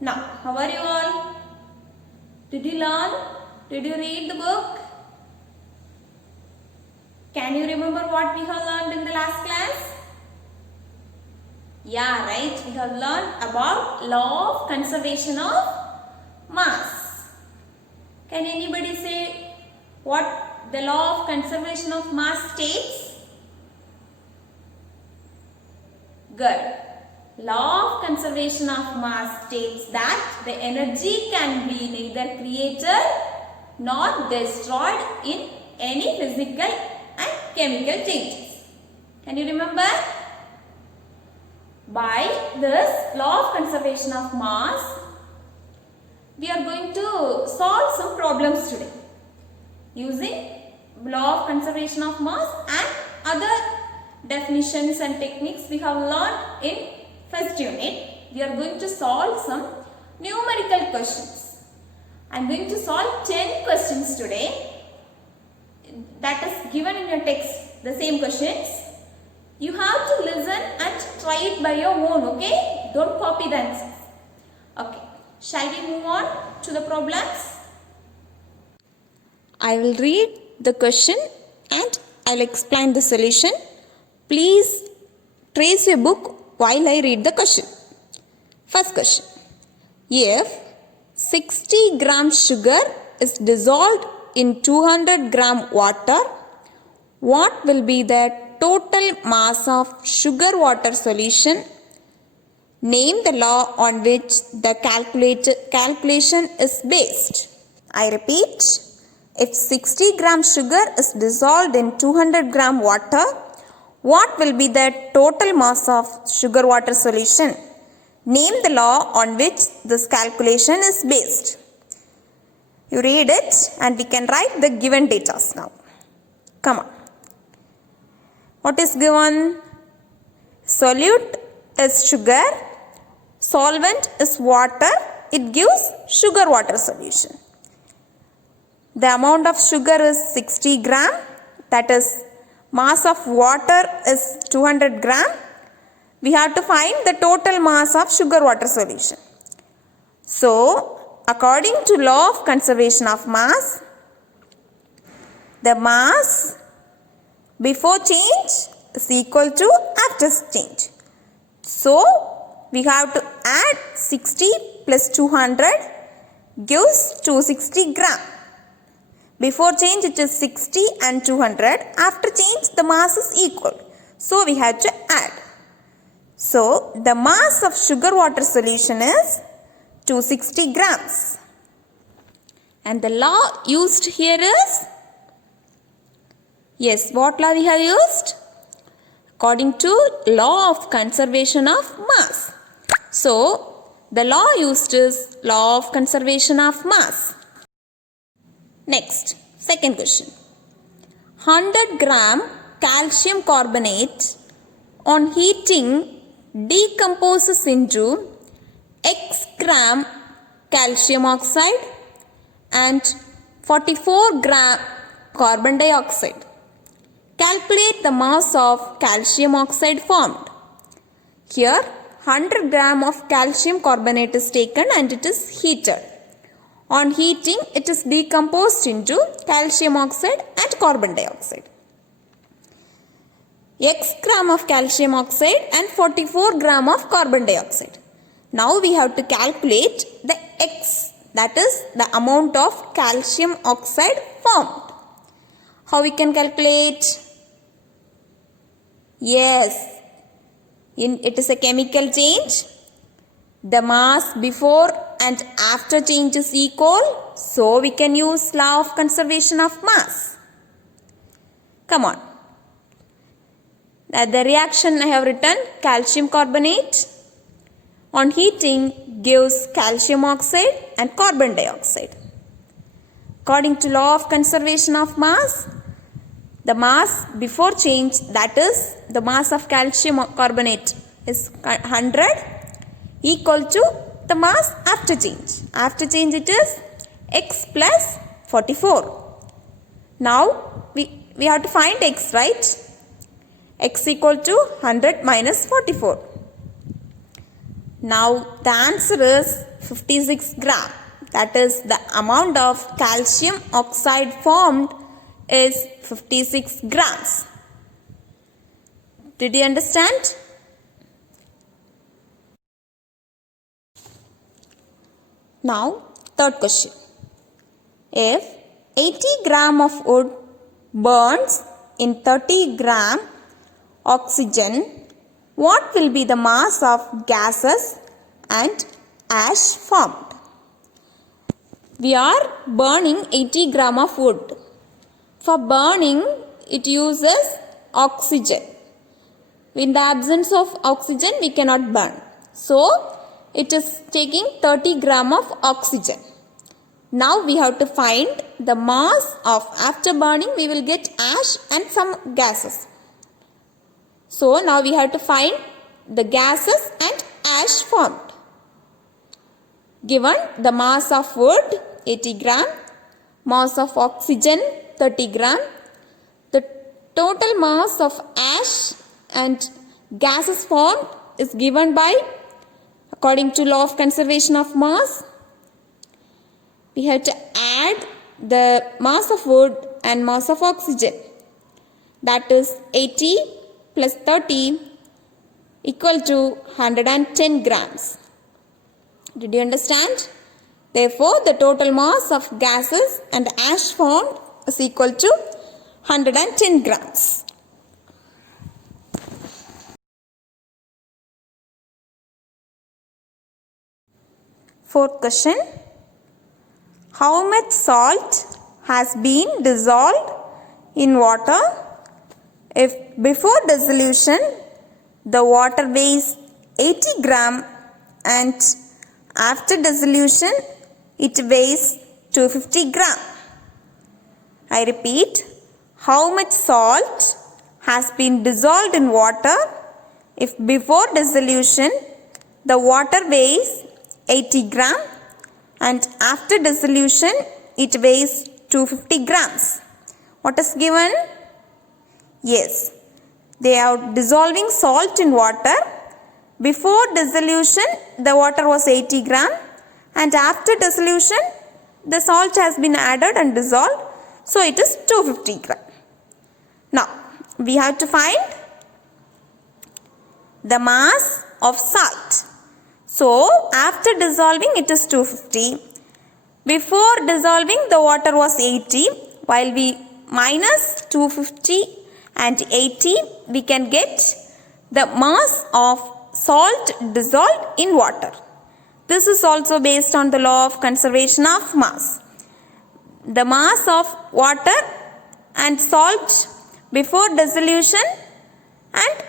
Now, how are you all? Did you learn? Did you read the book? Can you remember what we have learned in the last class? Yeah, right. We have learned about law of conservation of mass. Can anybody say what the law of conservation of mass states? Good. Law of conservation of mass states that the energy can be neither created nor destroyed in any physical and chemical changes. Can you remember? By this law of conservation of mass, we are going to solve some problems today using law of conservation of mass and other definitions and techniques we have learned in first unit. We are going to solve some numerical questions. I am going to solve 10 questions today. That is given in your text, the same questions. You have to listen and try it by your own, okay? Don't copy the answers. Okay, shall we move on to the problems? I will read the question and I will explain the solution. Please trace your book while I read the question. First question. If 60 gram sugar is dissolved in 200 gram water, what will be the total mass of sugar water solution? Name the law on which the calculation is based. I repeat, if 60 gram sugar is dissolved in 200 gram water, what will be the total mass of sugar water solution? Name the law on which this calculation is based. You read it and we can write the given data now. Come on. What is given? Solute is sugar, solvent is water, it gives sugar water solution. The amount of sugar is 60 gram, that is mass of water is 200 gram. We have to find the total mass of sugar water solution. So, according to law of conservation of mass, the mass before change is equal to after change. So, we have to add 60 plus 200 gives 260 gram. Before change it is 60 and 200. After change the mass is equal. So, we have to add. So, the mass of sugar water solution is 260 grams. And the law used here is? Yes, what law we have used? According to law of conservation of mass. So, the law used is law of conservation of mass. Next, second question. 100 gram calcium carbonate on heating decomposes into X gram calcium oxide and 44 gram carbon dioxide. Calculate the mass of calcium oxide formed. Here 100 gram of calcium carbonate is taken and it is heated. On heating it is decomposed into calcium oxide and carbon dioxide. X gram of calcium oxide and 44 gram of carbon dioxide. Now we have to calculate the X, that is the amount of calcium oxide formed. How we can calculate? Yes, it is a chemical change. The mass before and after change is equal. So we can use law of conservation of mass. Come on. The reaction I have written, calcium carbonate on heating gives calcium oxide and carbon dioxide. According to law of conservation of mass, the mass before change, that is the mass of calcium carbonate is 100 equal to the mass after change. After change it is X plus 44. Now we have to find X, right? X equal to 100 minus 44. Now the answer is 56 gram. That is the amount of calcium oxide formed is 56 grams. Did you understand? Now third question. If 80 gram of wood burns in 30 gram oxygen, what will be the mass of gases and ash formed? We are burning 80 gram of wood. For burning, it uses oxygen. In the absence of oxygen, we cannot burn. So, it is taking 30 gram of oxygen. Now we have to find the mass of, after burning we will get ash and some gases. So now we have to find the gases and ash formed. Given the mass of wood 80 gram, mass of oxygen 30 gram, the total mass of ash and gases formed is given by, according to law of conservation of mass, we have to add the mass of wood and mass of oxygen. That is 80 plus 30 equal to 110 grams. Did you understand? Therefore, the total mass of gases and ash formed is equal to 110 grams. Fourth question. How much salt has been dissolved in water if before dissolution the water weighs 80 gram and after dissolution it weighs 250 gram? I repeat, how much salt has been dissolved in water if before dissolution the water weighs 80 gram and after dissolution it weighs 250 grams. What is given? Yes, they are dissolving salt in water. Before dissolution the water was 80 gram and after dissolution the salt has been added and dissolved, so it is 250 gram. Now we have to find the mass of salt. So, after dissolving it is 250. Before dissolving the water was 80. While we minus 250 and 80, we can get the mass of salt dissolved in water. This is also based on the law of conservation of mass. The mass of water and salt before dissolution and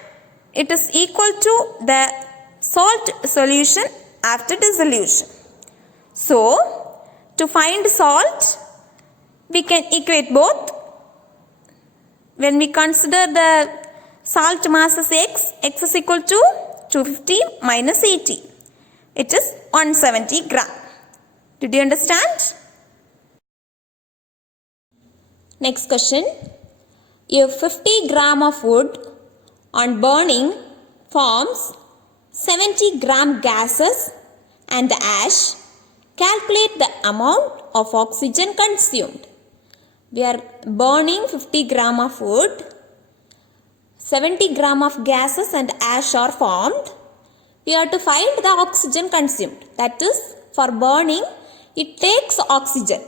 it is equal to the salt solution after dissolution. So, to find salt, we can equate both. When we consider the salt mass as x is equal to 250 minus 80. It is 170 gram. Did you understand? Next question. If 50 gram of wood on burning forms 70 gram gases and ash, calculate the amount of oxygen consumed. We are burning 50 gram of wood, 70 gram of gases and ash are formed. We have to find the oxygen consumed. That is, for burning, it takes oxygen.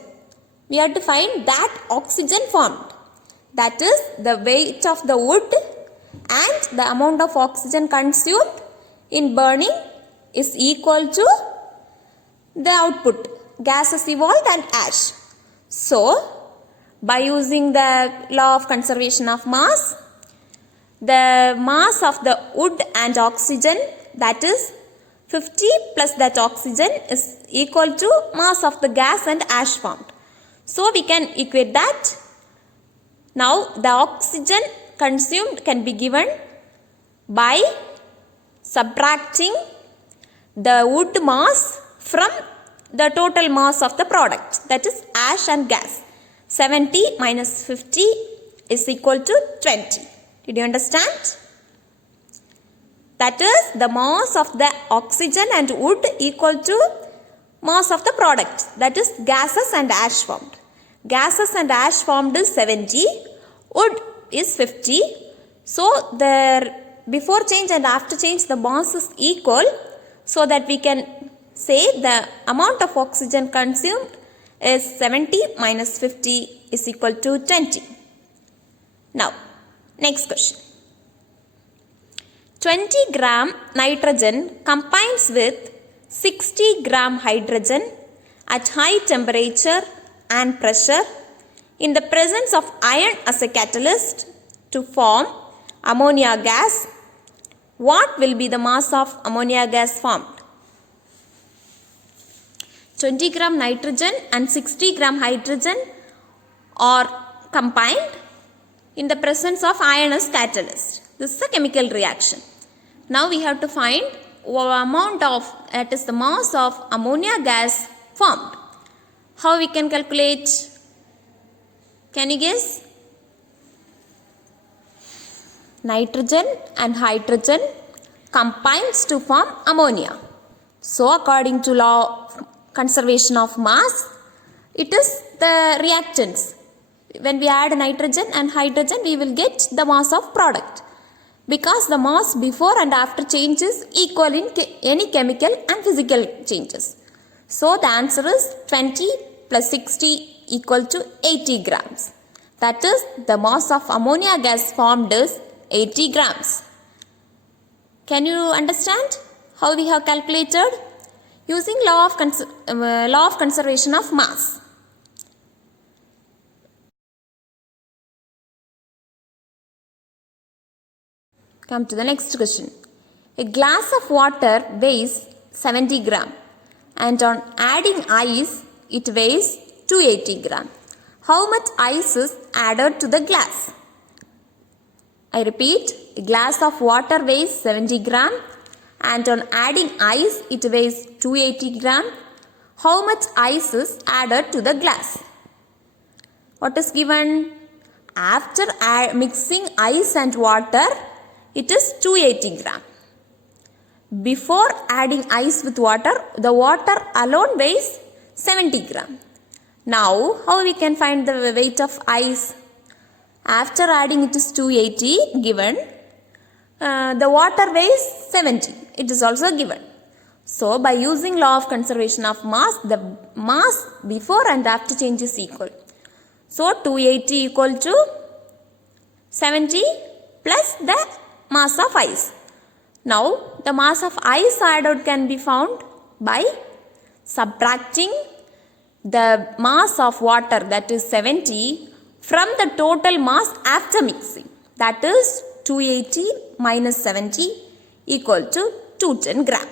We have to find that oxygen formed. That is the weight of the wood and the amount of oxygen consumed in burning is equal to the output, gases evolved and ash. So, by using the law of conservation of mass, the mass of the wood and oxygen, that is 50 plus that oxygen, is equal to mass of the gas and ash formed. So, we can equate that. Now, the oxygen consumed can be given by subtracting the wood mass from the total mass of the product, that is ash and gas. 70 minus 50 is equal to 20. Did you understand? That is the mass of the oxygen and wood equal to mass of the product, that is gases and ash formed. Gases and ash formed is 70, wood is 50. So before change and after change the mass is equal, so that we can say the amount of oxygen consumed is 70 minus 50 is equal to 20. Now, next question. 20 gram nitrogen combines with 60 gram hydrogen at high temperature and pressure in the presence of iron as a catalyst to form ammonia gas. What will be the mass of ammonia gas formed? 20 gram nitrogen and 60 gram hydrogen are combined in the presence of iron as catalyst. This is a chemical reaction. Now we have to find amount of, that is the mass of ammonia gas formed. How we can calculate? Can you guess? Nitrogen and hydrogen combines to form ammonia. So according to law of conservation of mass, it is the reactants. When we add nitrogen and hydrogen, we will get the mass of product, because the mass before and after change is equal in any chemical and physical changes. So the answer is 20 plus 60 equal to 80 grams. That is the mass of ammonia gas formed is 80 grams. Can you understand how we have calculated? Using law of conservation of mass. Come to the next question. A glass of water weighs 70 gram and on adding ice it weighs 280 gram. How much ice is added to the glass? I repeat, a glass of water weighs 70 gram and on adding ice it weighs 280 gram. How much ice is added to the glass? What is given? After mixing ice and water, it is 280 gram. Before adding ice with water, the water alone weighs 70 gram. Now, how we can find the weight of ice? After adding it is 280 given, the water weighs 70. It is also given. So, by using law of conservation of mass, the mass before and after change is equal. So, 280 equal to 70 plus the mass of ice. Now, the mass of ice added can be found by subtracting the mass of water, that is 70, from the total mass after mixing. That is 280 minus 70 equal to 210 gram.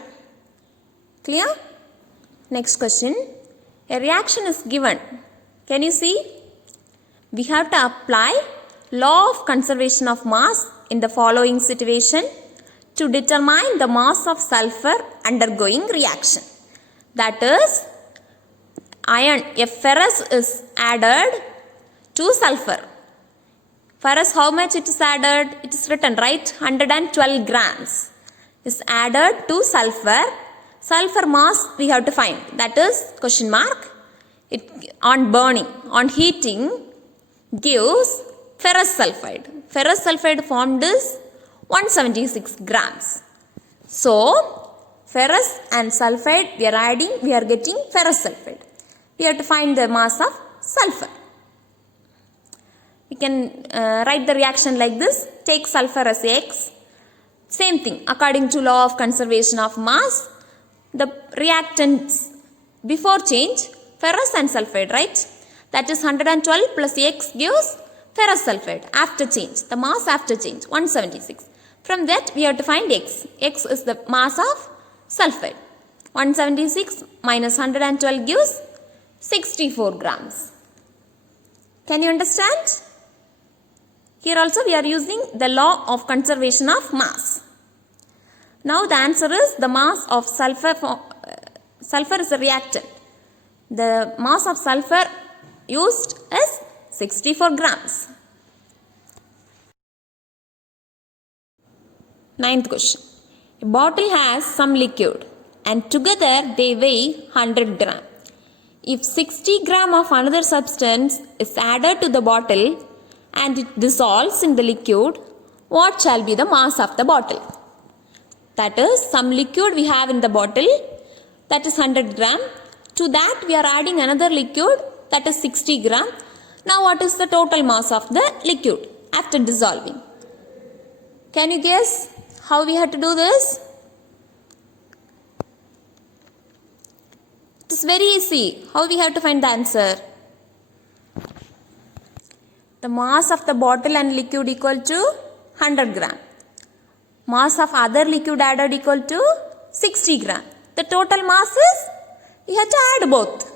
Clear? Next question. A reaction is given. Can you see? We have to apply law of conservation of mass in the following situation to determine the mass of sulfur undergoing reaction. That is, iron, if ferrous is added to sulfur. Ferrous, how much it is added? It is written, right? 112 grams is added to sulfur. Sulfur mass we have to find. That is question mark. It on burning, on heating, gives ferrous sulfide. Ferrous sulfide formed is 176 grams. So, ferrous and sulfide we are adding, we are getting ferrous sulfide. We have to find the mass of sulfur. We can write the reaction like this. Take sulfur as X. Same thing, according to law of conservation of mass, the reactants before change, ferrous and sulfide, right? That is 112 plus X gives ferrous sulfide after change, the mass after change, 176. From that we have to find X. X is the mass of sulfide. 176 minus 112 gives 64 grams. Can you understand? Here also we are using the law of conservation of mass. Now the answer is the mass of sulfur. Sulfur is a reactant. The mass of sulfur used is 64 grams. Ninth question. A bottle has some liquid and together they weigh 100 gram. If 60 gram of another substance is added to the bottle and it dissolves in the liquid, what shall be the mass of the bottle? That is, some liquid we have in the bottle, that is 100 gram. To that we are adding another liquid, that is 60 gram. Now what is the total mass of the liquid after dissolving? Can you guess how we have to do this? It is very easy. How we have to find the answer? The mass of the bottle and liquid equal to 100 gram. Mass of other liquid added equal to 60 gram. The total mass is, we have to add both.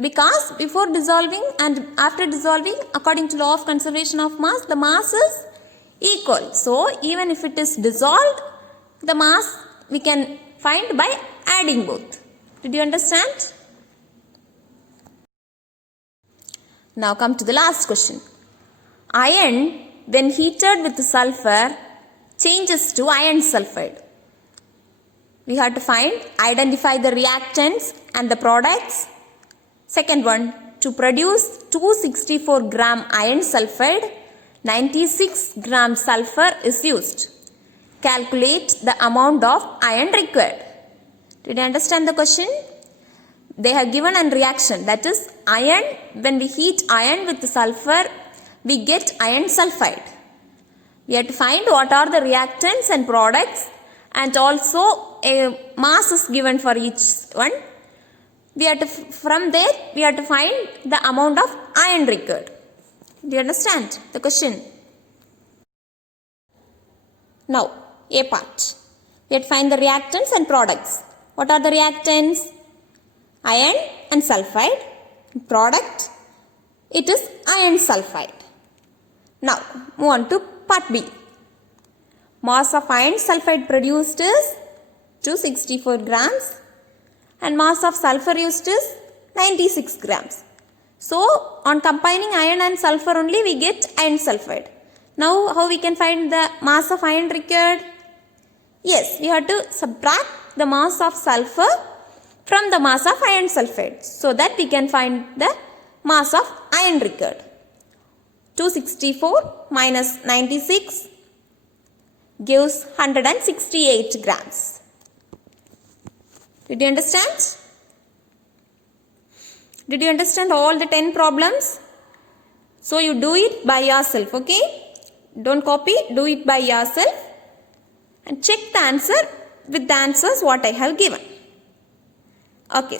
Because before dissolving and after dissolving, according to law of conservation of mass, the mass is equal. So even if it is dissolved, the mass we can find by adding both. Did you understand? Now come to the last question. Iron, when heated with sulfur, changes to iron sulfide. We have to identify the reactants and the products. Second one, to produce 264 gram iron sulfide, 96 gram sulfur is used. Calculate the amount of iron required. Did you understand the question? They have given a reaction, that is iron. When we heat iron with sulfur, we get iron sulfide. We have to find what are the reactants and products, and also a mass is given for each one. From there we have to find the amount of iron required. Do you understand the question? Now, A part. We have to find the reactants and products. What are the reactants? Iron and sulfide. Product, it is iron sulfide. Now, move on to part B. Mass of iron sulfide produced is 264 grams and mass of sulfur used is 96 grams. So, on combining iron and sulfur only we get iron sulfide. Now, how we can find the mass of iron required? Yes, we have to subtract the mass of sulfur from the mass of iron sulfide, so that we can find the mass of iron required. 264 minus 96 gives 168 grams. Did you understand? Did you understand all the 10 problems? So you do it by yourself, okay? Don't copy, do it by yourself and check the answer with the answers what I have given. Okay,